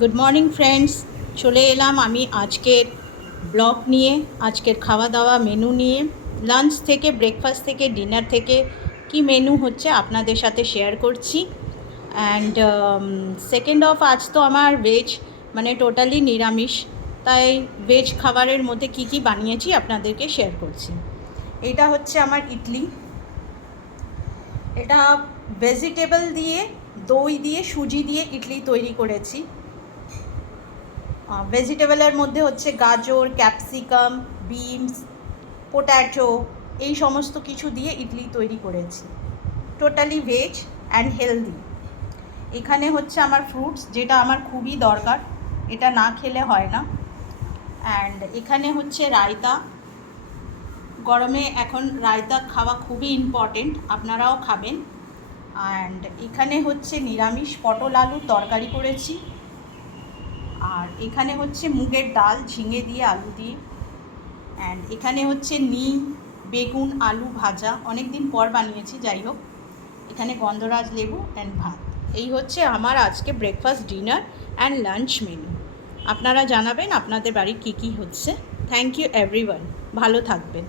Good morning friends, চলে এলাম আমি আজকের ব্লগ নিয়ে, আজকের খাওয়া দাওয়া মেনু নিয়ে। লাঞ্চ থেকে, ব্রেকফাস্ট থেকে, ডিনার থেকে কি মেনু হচ্ছে আপনাদের সাথে শেয়ার করছি। অ্যান্ড সেকেন্ড অফ, আজ তো আমার ভেজ, মানে টোটালি নিরামিষ, তাই ভেজ খাবারের মধ্যে কি কি বানিয়েছি আপনাদেরকে শেয়ার করছি। এটা হচ্ছে আমার ইডলি। এটা ভেজিটেবল দিয়ে, দই দিয়ে, সুজি দিয়ে ইডলি তৈরি করেছি। ভেজিটেবলের মধ্যে হচ্ছে গাজর, ক্যাপসিকাম, বিনস, পোট্যাটো, এই সমস্ত কিছু দিয়ে ইডলি তৈরি করেছি। Totally veg and healthy. এখানে হচ্ছে আমার ফ্রুটস, যেটা আমার খুবই দরকার, এটা না খেলে হয় না। অ্যান্ড এখানে হচ্ছে রায়তা। গরমে এখন রায়তা খাওয়া খুবই ইম্পর্টেন্ট, আপনারাও খাবেন। অ্যান্ড এখানে হচ্ছে নিরামিষ পটল আলুর তরকারি করেছি। আর এখানে হচ্ছে মুগের ডাল, ঝিঙে দিয়ে, আলু দিয়ে। অ্যান্ড এখানে হচ্ছে নিম, বেগুন, আলু ভাজা, অনেক দিন পর বানিয়েছি, যাই হোক। এখানে গন্ধরাজ লেবু অ্যান্ড ভাত। এই হচ্ছে আমার আজকে breakfast, dinner and lunch menu. আপনারা জানাবেন আপনাদের বাড়ির কী কী হচ্ছে। থ্যাংক ইউ এভরিওয়ান, ভালো থাকবেন।